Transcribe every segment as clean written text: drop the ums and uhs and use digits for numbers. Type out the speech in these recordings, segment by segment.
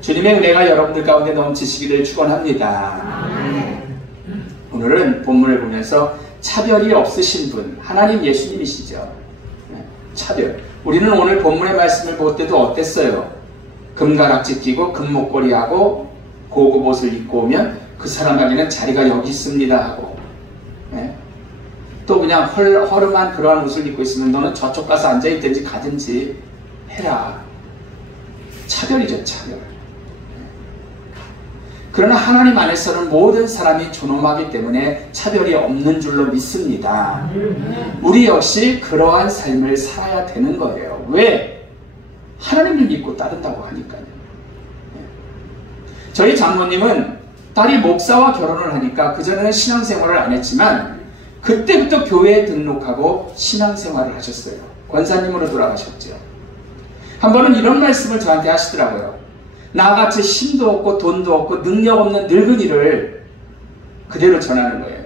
주님의 은혜가 여러분들 가운데 넘치시기를 축원합니다. 오늘은 본문을 보면서 차별이 없으신 분, 하나님 예수님이시죠. 차별. 우리는 오늘 본문의 말씀을 볼 때도 어땠어요? 금가락지 끼고 금목걸이하고 고급 옷을 입고 오면 그 사람에게는 자리가 여기 있습니다 하고, 또 그냥 허름한 그러한 옷을 입고 있으면 너는 저쪽 가서 앉아있든지 가든지 해라. 차별이죠, 차별. 그러나 하나님 안에서는 모든 사람이 존엄하기 때문에 차별이 없는 줄로 믿습니다. 우리 역시 그러한 삶을 살아야 되는 거예요. 왜? 하나님을 믿고 따른다고 하니까요. 저희 장모님은 딸이 목사와 결혼을 하니까 그전에는 신앙생활을 안 했지만 그때부터 교회에 등록하고 신앙생활을 하셨어요. 권사님으로 돌아가셨죠. 한 번은 이런 말씀을 저한테 하시더라고요. 나같이 힘도 없고 돈도 없고 능력 없는 늙은이를 그대로 전하는 거예요.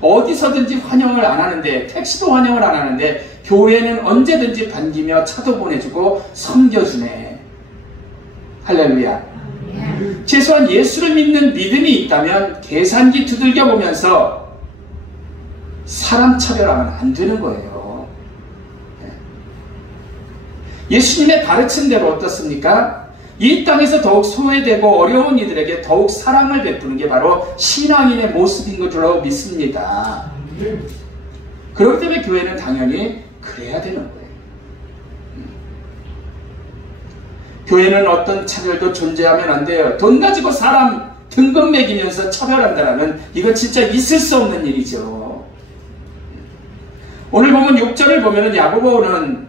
어디서든지 환영을 안 하는데, 택시도 환영을 안 하는데 교회는 언제든지 반기며 차도 보내주고 섬겨주네. 할렐루야. 최소한 예수를 믿는 믿음이 있다면 계산기 두들겨 보면서 사람 차별하면 안 되는 거예요. 예수님의 가르친 대로 어떻습니까? 이 땅에서 더욱 소외되고 어려운 이들에게 더욱 사랑을 베푸는 게 바로 신앙인의 모습인 줄로 믿습니다. 그렇기 때문에 교회는 당연히 그래야 되는 거예요. 교회는 어떤 차별도 존재하면 안 돼요. 돈 가지고 사람 등급 매기면서 차별한다면 이건 진짜 있을 수 없는 일이죠. 오늘 보면 6절을 보면 야고보는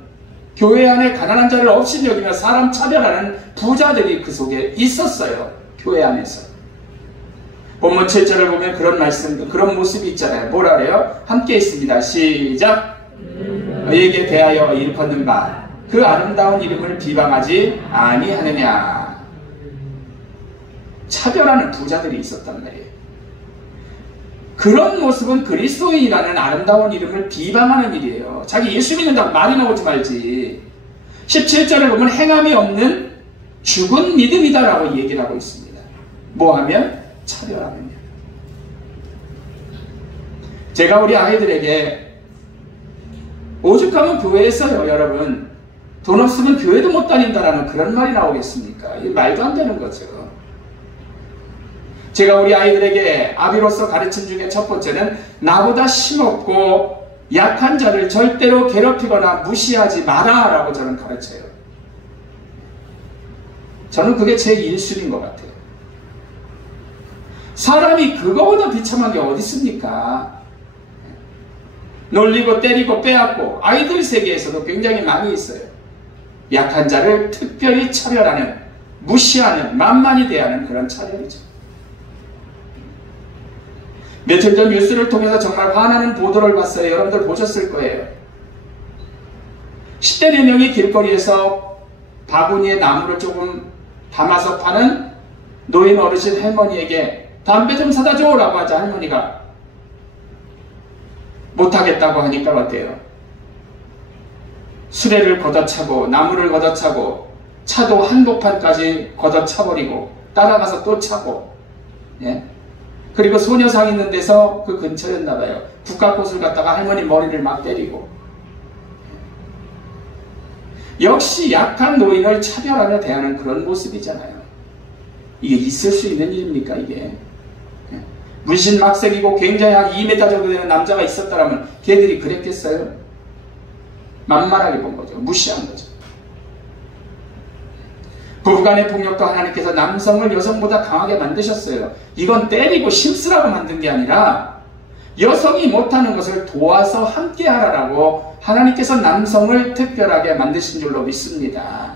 교회 안에 가난한 자를 없이 여기며 사람 차별하는 부자들이 그 속에 있었어요. 교회 안에서. 본문 7절을 보면 그런 말씀, 그런 모습이 있잖아요. 뭐라 그래요? 함께 있습니다. 시작. 너희에게 대하여 일컫는 바 그 아름다운 이름을 비방하지 아니하느냐. 차별하는 부자들이 있었단 말이에요. 그런 모습은 그리스도인이라는 아름다운 이름을 비방하는 일이에요. 자기 예수 믿는다고 말이 나오지 말지. 17절을 보면 행함이 없는 죽은 믿음이다라고 얘기를 하고 있습니다. 뭐하면? 차별하면요. 제가 우리 아이들에게 오죽하면 교회에 써요, 여러분. 돈 없으면 교회도 못 다닌다라는 그런 말이 나오겠습니까? 이 말도 안 되는 거죠. 제가 우리 아이들에게 아비로서 가르침 중에 첫 번째는 나보다 힘없고 약한 자를 절대로 괴롭히거나 무시하지 마라 라고 저는 가르쳐요. 저는 그게 제 1순위인 것 같아요. 사람이 그거보다 비참한 게 어디 있습니까? 놀리고 때리고 빼앗고 아이들 세계에서도 굉장히 많이 있어요. 약한 자를 특별히 차별하는, 무시하는, 만만히 대하는 그런 차별이죠. 며칠 전 뉴스를 통해서 정말 화나는 보도를 봤어요. 여러분들 보셨을 거예요. 10대 4명이 길거리에서 바구니에 나무를 조금 담아서 파는 노인 어르신 할머니에게 담배 좀 사다 줘 라고 하자 할머니가 못하겠다고 하니까 어때요? 수레를 걷어차고 나무를 걷어차고 차도 한복판까지 걷어차버리고 따라가서 또 차고, 예? 그리고 소녀상 있는 데서 그 근처였나봐요. 국화꽃을 갖다가 할머니 머리를 막 때리고. 역시 약한 노인을 차별하며 대하는 그런 모습이잖아요. 이게 있을 수 있는 일입니까 이게? 문신막색이고 굉장히 한 2m 정도 되는 남자가 있었다면 걔들이 그랬겠어요? 만만하게 본 거죠. 무시한 거죠. 부부간의 폭력도 하나님께서 남성을 여성보다 강하게 만드셨어요. 이건 때리고 힘쓰라고 만든 게 아니라 여성이 못하는 것을 도와서 함께 하라라고 하나님께서 남성을 특별하게 만드신 줄로 믿습니다.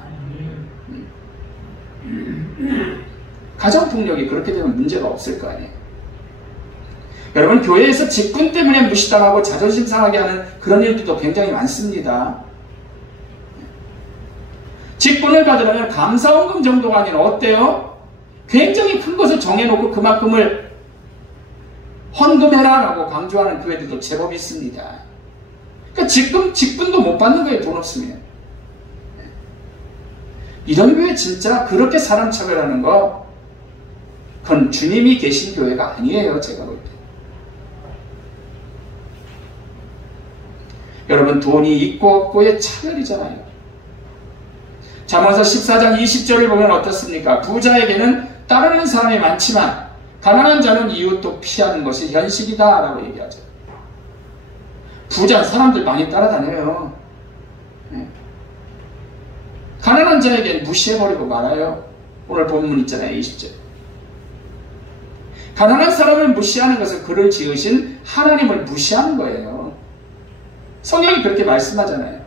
가정폭력이 그렇게 되면 문제가 없을 거 아니에요. 여러분, 교회에서 직분 때문에 무시당하고 자존심 상하게 하는 그런 일들도 굉장히 많습니다. 직분을 받으려면 감사원금 정도가 아니라 어때요? 굉장히 큰 것을 정해놓고 그만큼을 헌금해라 라고 강조하는 교회들도 제법 있습니다. 그러니까 직분도 못 받는 거예요, 돈 없으면. 이런 교회 진짜 그렇게 사람 차별하는 거, 그건 주님이 계신 교회가 아니에요. 제가 볼 때. 여러분, 돈이 있고 없고의 차별이잖아요. 잠언서 14장 20절을 보면 어떻습니까? 부자에게는 따르는 사람이 많지만 가난한 자는 이웃도 피하는 것이 현실이다 라고 얘기하죠. 부자 사람들 많이 따라다녀요. 가난한 자에게 무시해버리고 말아요. 오늘 본문 있잖아요. 20절. 가난한 사람을 무시하는 것은 그를 지으신 하나님을 무시하는 거예요. 성경이 그렇게 말씀하잖아요.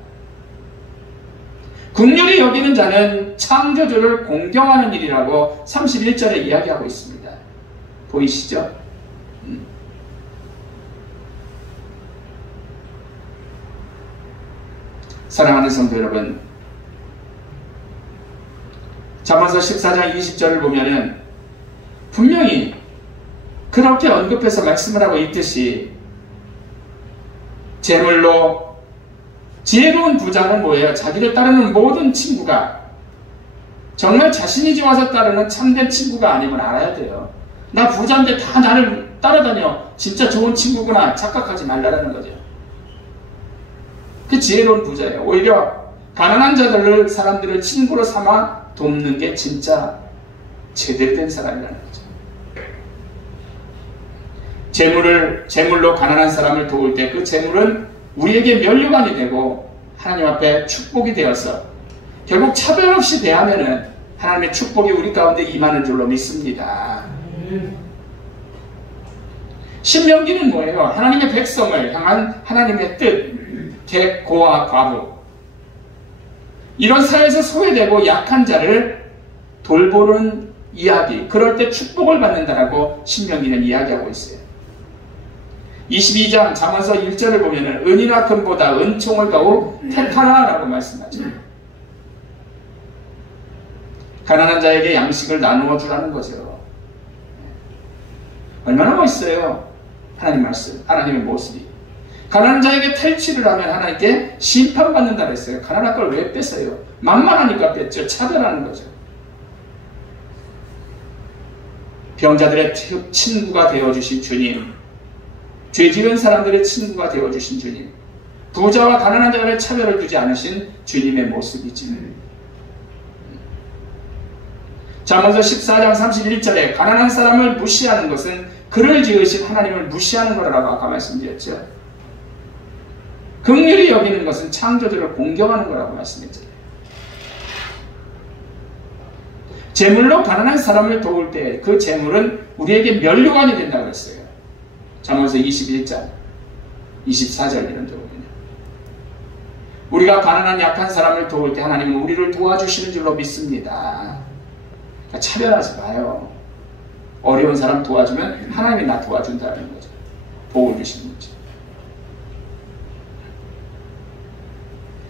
긍휼히 여기는 자는 창조주를 공경하는 일이라고 31절에 이야기하고 있습니다. 보이시죠? 사랑하는 성도 여러분, 잠언서 14장 20절을 보면은 분명히 그렇게 언급해서 말씀을 하고 있듯이 재물로 지혜로운 부자는 뭐예요? 자기를 따르는 모든 친구가 정말 자신이 좋아서 따르는 참된 친구가 아님을 알아야 돼요. 나 부자인데 다 나를 따라다녀. 진짜 좋은 친구구나 착각하지 말라는 거죠. 그 지혜로운 부자예요. 오히려 가난한 자들을 사람들을 친구로 삼아 돕는 게 진짜 제대로 된 사람이라는 거죠. 재물로 가난한 사람을 도울 때 그 재물은 우리에게 면류관이 되고 하나님 앞에 축복이 되어서 결국 차별 없이 대하면은 하나님의 축복이 우리 가운데 임하는 줄로 믿습니다. 신명기는 뭐예요? 하나님의 백성을 향한 하나님의 뜻, 객, 고아, 과부. 이런 사회에서 소외되고 약한 자를 돌보는 이야기, 그럴 때 축복을 받는다라고 신명기는 이야기하고 있어요. 22장 잠언서 1절을 보면은 은이나 금보다 은총을 더욱 택하라라고 말씀하죠. 가난한 자에게 양식을 나누어 주라는 거죠. 얼마나 멋있어요. 하나님 말씀, 하나님의 모습이. 가난한 자에게 탈취를 하면 하나님께 심판받는다 그랬어요. 가난한 걸 왜 뺐어요? 만만하니까 뺐죠. 차별하는 거죠. 병자들의 친구가 되어주신 주님, 죄 지은 사람들의 친구가 되어주신 주님, 부자와 가난한 자간의 차별을 두지 않으신 주님의 모습이지. 잠언서 14장 31절에 가난한 사람을 무시하는 것은 그를 지으신 하나님을 무시하는 거라고 아까 말씀드렸죠. 긍휼히 여기는 것은 창조주를 공경하는 거라고 말씀했잖아요. 재물로 가난한 사람을 도울 때 그 재물은 우리에게 면류관이 된다고 했어요. 잠언서 21장 24절 이런 데 보면 우리가 가난한 약한 사람을 도울 때 하나님은 우리를 도와주시는 줄로 믿습니다. 그러니까 차별하지 마요. 어려운 사람 도와주면 하나님이 나 도와준다는 거죠. 복을 주시는 거죠.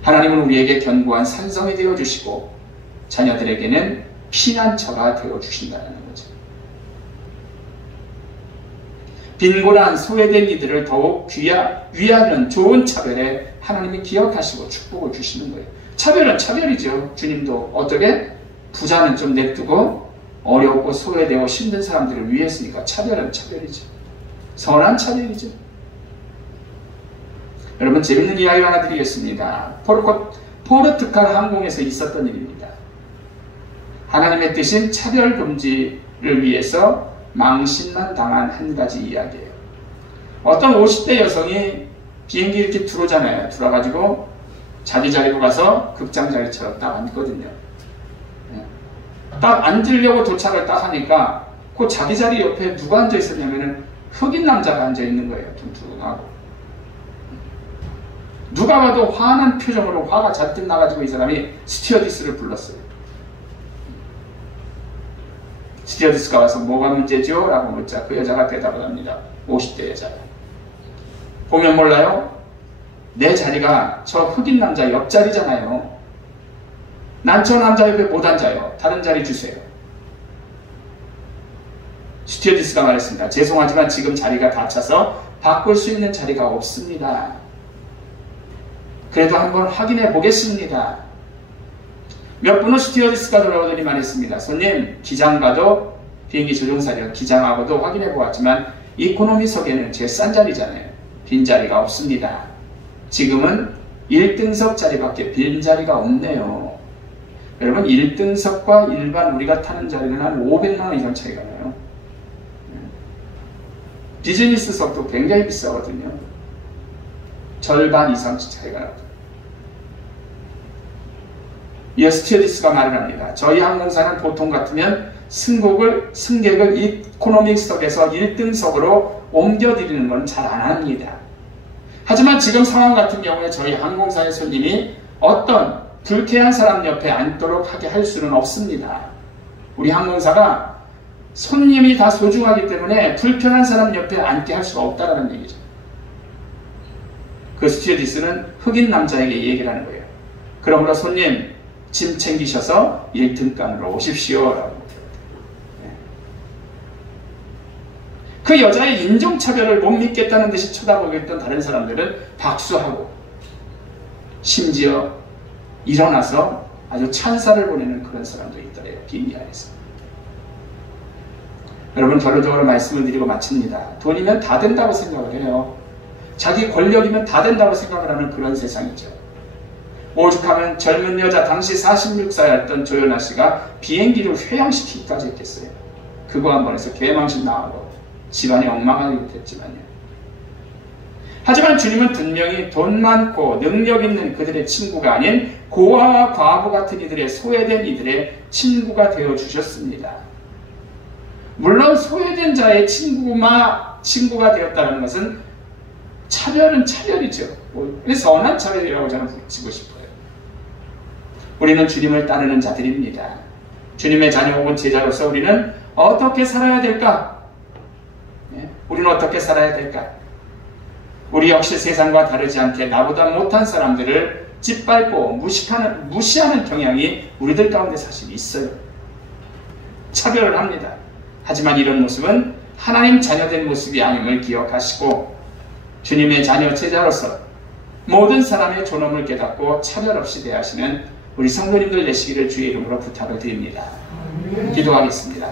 하나님은 우리에게 견고한 산성이 되어주시고 자녀들에게는 피난처가 되어주신다는 거죠. 빈곤한 소외된 이들을 더욱 위하는 좋은 차별에 하나님이 기억하시고 축복을 주시는 거예요. 차별은 차별이죠. 주님도 어떻게? 부자는 좀 냅두고 어렵고 소외되고 힘든 사람들을 위했으니까 차별은 차별이죠. 선한 차별이죠. 여러분, 재밌는 이야기 하나 드리겠습니다. 포르투갈 항공에서 있었던 일입니다. 하나님의 뜻인 차별 금지를 위해서 망신만 당한 한 가지 이야기예요. 어떤 50대 여성이 비행기 이렇게 들어오잖아요. 들어가지고 자기 자리로 가서 극장 자리처럼 딱 앉거든요. 딱 앉으려고 도착을 딱 하니까 그 자기 자리 옆에 누가 앉아 있었냐면은 흑인 남자가 앉아 있는 거예요. 뚱뚱하고. 누가 봐도 화난 표정으로 화가 잔뜩 나가지고 이 사람이 스튜어디스를 불렀어요. 스튜어디스가 와서 뭐가 문제죠? 라고 묻자 그 여자가 대답을 합니다. 50대 여자가. 보면 몰라요? 내 자리가 저 흑인 남자 옆자리잖아요. 난 저 남자 옆에 못 앉아요. 다른 자리 주세요. 스튜어디스가 말했습니다. 죄송하지만 지금 자리가 다 차서 바꿀 수 있는 자리가 없습니다. 그래도 한번 확인해 보겠습니다. 몇 분 후 스튜어디스가 돌아오더니 말했습니다. 손님, 기장과도 비행기 조종사려 기장하고도 확인해 보았지만 이코노미석에는 제 싼 자리잖아요. 빈자리가 없습니다. 지금은 1등석 자리밖에 빈자리가 없네요. 여러분 1등석과 일반 우리가 타는 자리는 한 500만원 이상 차이가 나요. 비즈니스석도 굉장히 비싸거든요. 절반 이상 차이가 나요. 이 스튜어디스가 말을 합니다. 저희 항공사는 보통 같으면 승객을 이코노믹석에서 1등석으로 옮겨드리는 건 잘 안 합니다. 하지만 지금 상황 같은 경우에 저희 항공사의 손님이 어떤 불쾌한 사람 옆에 앉도록 하게 할 수는 없습니다. 우리 항공사가 손님이 다 소중하기 때문에 불편한 사람 옆에 앉게 할 수가 없다는 얘기죠. 그 스튜어디스는 흑인 남자에게 얘기를 하는 거예요. 그러므로 손님, 짐 챙기셔서 1등간으로 오십시오. 라고. 그 여자의 인종차별을 못 믿겠다는 듯이 쳐다보고 있던 다른 사람들은 박수하고 심지어 일어나서 아주 찬사를 보내는 그런 사람도 있더래요. 비행기 안에서. 여러분, 결론적으로 말씀을 드리고 마칩니다. 돈이면 다 된다고 생각을 해요. 자기 권력이면 다 된다고 생각을 하는 그런 세상이죠. 오죽하면 젊은 여자 당시 46살이었던 조연아 씨가 비행기를 회항시키기까지 했겠어요. 그거 한 번 해서 개망신 나하고 집안이 엉망하게 됐지만요. 하지만 주님은 분명히 돈 많고 능력 있는 그들의 친구가 아닌 고아와 과부 같은 이들의 소외된 이들의 친구가 되어주셨습니다. 물론 소외된 자의 친구가 되었다는 것은 차별은 차별이죠. 선한 차별이라고 저는 붙이고 싶어요. 우리는 주님을 따르는 자들입니다. 주님의 자녀 혹은 제자로서 우리는 어떻게 살아야 될까? 우리는 어떻게 살아야 될까? 우리 역시 세상과 다르지 않게 나보다 못한 사람들을 짓밟고 무시하는 경향이 우리들 가운데 사실 있어요. 차별을 합니다. 하지만 이런 모습은 하나님 자녀된 모습이 아님을 기억하시고 주님의 자녀 제자로서 모든 사람의 존엄을 깨닫고 차별 없이 대하시는 우리 성도님들 되시기를 주의 이름으로 부탁을 드립니다. 기도하겠습니다.